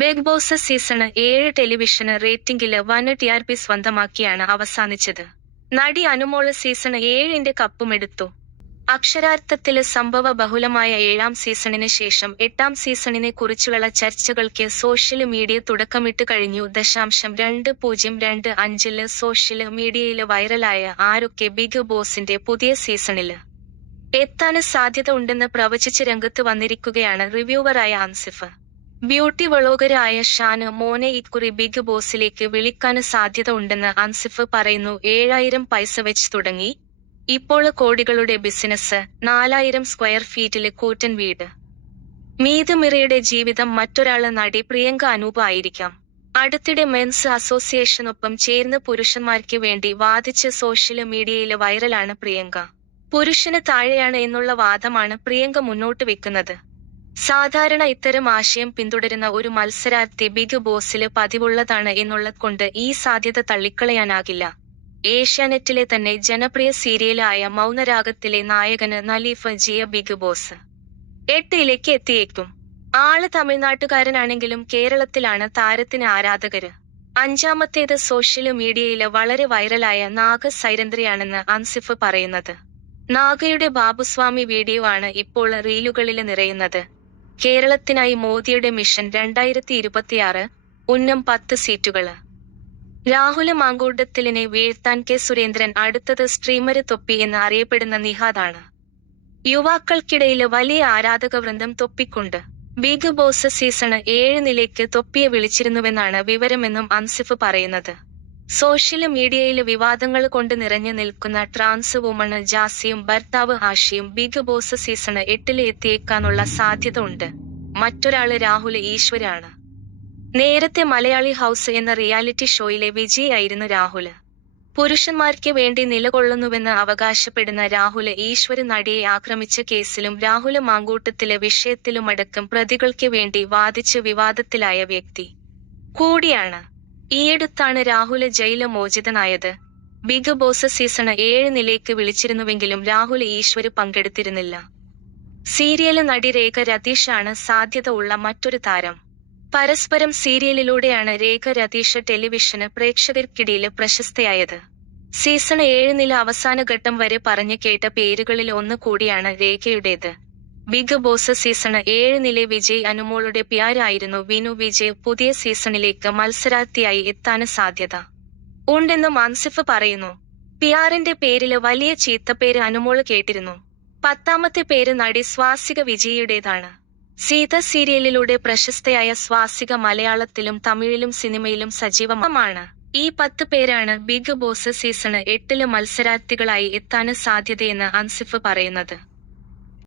Big Boss season 7 television റേറ്റിംഗില് വൻ TRP സ്വന്തമാക്കിയാണ് അവസാനിച്ചത്. നടി അനുമോള് സീസൺ 7ന്റെ കപ്പുമെടുത്തു. അക്ഷരാർത്ഥത്തില് സംഭവ ബഹുലമായ 7ാം സീസണിന് ശേഷം 8ാം സീസണിനെ കുറിച്ചുള്ള ചർച്ചകൾക്ക് സോഷ്യൽ മീഡിയ തുടക്കമിട്ട് കഴിഞ്ഞു. 2025 സോഷ്യൽ മീഡിയയില് വൈറലായ ആരൊക്കെ ബിഗ് ബോസിന്റെ പുതിയ സീസണില് എത്താന് സാധ്യത ഉണ്ടെന്ന് പ്രവചിച്ച് രംഗത്ത് വന്നിരിക്കുകയാണ് റിവ്യൂവറായ അൻസിഫ്. ബ്യൂട്ടി വ്ളോഗറായ ഷാന് മോനെ ഇക്കുറി ബിഗ് ബോസിലേക്ക് വിളിക്കാന് സാധ്യത ഉണ്ടെന്ന് അൻസിഫ് പറയുന്നു. 7000 പൈസ വെച്ച് തുടങ്ങി ഇപ്പോൾ കോടികളുടെ ബിസിനസ്, 4000 സ്ക്വയർ ഫീറ്റില് കൂറ്റൻ വീട്. മീത് മിറയുടെ ജീവിതം. മറ്റൊരാള് നടി പ്രിയങ്ക അനൂപ് ആയിരിക്കാം. അടുത്തിടെ മെൻസ് അസോസിയേഷനൊപ്പം ചേർന്ന് പുരുഷന്മാർക്ക് വേണ്ടി വാദിച്ച് സോഷ്യൽ മീഡിയയില് വൈറലാണ് പ്രിയങ്ക. പുരുഷന് താഴെയാണ് എന്നുള്ള വാദമാണ് പ്രിയങ്ക മുന്നോട്ട് വെക്കുന്നത്. സാധാരണ ഇത്തരം ആശയം പിന്തുടരുന്ന ഒരു മത്സരാർത്ഥി ബിഗ് ബോസില് പതിവുള്ളതാണ് എന്നുള്ളത് കൊണ്ട് ഈ സാധ്യത തള്ളിക്കളയാനാകില്ല. ഏഷ്യാനെറ്റിലെ തന്നെ ജനപ്രിയ സീരിയലായ മൗനരാഗത്തിലെ നായകന് നലീഫ് ജിയ ബിഗ് ബോസ് 8ലേക്ക് എത്തിയേക്കും. ആള് തമിഴ്നാട്ടുകാരനാണെങ്കിലും കേരളത്തിലാണ് താരത്തിന് ആരാധകര്. 5ാമത്തേത് സോഷ്യൽ മീഡിയയില് വളരെ വൈറലായ നാഗ സൈരന്ദ്രയാണെന്ന് അൻസിഫ് പറയുന്നത്. നാഗയുടെ ബാബുസ്വാമി വീഡിയോ ആണ് ഇപ്പോൾ റീലുകളില് നിറയുന്നത്. കേരളത്തിനായി മോദിയുടെ മിഷൻ 2026, ഉന്നം 10 സീറ്റുകള്. രാഹുല് മാങ്കൂട്ടത്തിലിനെ വീഴ്ത്താൻ കെ സുരേന്ദ്രൻ. അടുത്തത് സ്ട്രീമര് തൊപ്പി എന്ന് അറിയപ്പെടുന്ന നിഹാദാണ്. യുവാക്കൾക്കിടയില് വലിയ ആരാധക വൃന്ദം തൊപ്പിക്കുണ്ട്. ബിഗ് ബോസ് സീസൺ 7 തൊപ്പിയെ വിളിച്ചിരുന്നുവെന്നാണ് വിവരമെന്നും അൻസിഫ് പറയുന്നത്. സോഷ്യൽ മീഡിയയില് വിവാദങ്ങൾ കൊണ്ട് നിറഞ്ഞു നിൽക്കുന്ന ട്രാൻസ് വുമണ് ജാസിയും ഭർത്താവ് ആഷിയും ബിഗ് ബോസ് സീസൺ 8 എത്തിയേക്കാനുള്ള സാധ്യത ഉണ്ട്. മറ്റൊരാള് രാഹുല് ഈശ്വരാണ്. നേരത്തെ മലയാളി ഹൗസ് എന്ന റിയാലിറ്റി ഷോയിലെ വിജയിയായിരുന്നു രാഹുല്. പുരുഷന്മാർക്ക് വേണ്ടി നിലകൊള്ളുന്നുവെന്ന് അവകാശപ്പെടുന്ന രാഹുല് ഈശ്വര് നടിയെ ആക്രമിച്ച കേസിലും രാഹുല് മാങ്കൂട്ടത്തിലെ വിഷയത്തിലുമടക്കം പ്രതികൾക്ക് വേണ്ടി വാദിച്ച് വിവാദത്തിലായ വ്യക്തി കൂടിയാണ്. ഈയടുത്താണ് രാഹുല് ജയില് മോചിതനായത്. ബിഗ് ബോസ് സീസൺ 7 വിളിച്ചിരുന്നുവെങ്കിലും രാഹുല് ഈശ്വര് പങ്കെടുത്തിരുന്നില്ല. സീരിയല് നടി രേഖ രതീഷാണ് സാധ്യത ഉള്ള മറ്റൊരു താരം. പരസ്പരം സീരിയലിലൂടെയാണ് രേഖ രതീഷ് ടെലിവിഷന് പ്രേക്ഷകർക്കിടയില് പ്രശസ്തയായത്. സീസൺ 7 അവസാന ഘട്ടം വരെ പറഞ്ഞു കേട്ട പേരുകളിൽ ഒന്ന് കൂടിയാണ് രേഖയുടേത്. ബിഗ് ബോസ് സീസൺ 7 വിജയ് അനുമോളുടെ പിയാരായിരുന്നു വിനു വിജയ്. പുതിയ സീസണിലേക്ക് മത്സരാർത്ഥിയായി എത്താന് സാധ്യത ഉണ്ടെന്നും അൻസിഫ് പറയുന്നു. പിയാറിന്റെ പേരില് വലിയ ചീത്തപ്പേര് അനുമോള് കേട്ടിരുന്നു. 10ാമത്തെ പേര് നടി സ്വാസിക വിജയിയുടേതാണ്. സീത സീരിയലിലൂടെ പ്രശസ്തയായ സ്വാസിക മലയാളത്തിലും തമിഴിലും സിനിമയിലും സജീവമാണ്. ഈ 10 പേരാണ് ബിഗ് ബോസ് സീസൺ 8 മത്സരാർത്ഥികളായി എത്താന് സാധ്യതയെന്ന് അൻസിഫ് പറയുന്നത്.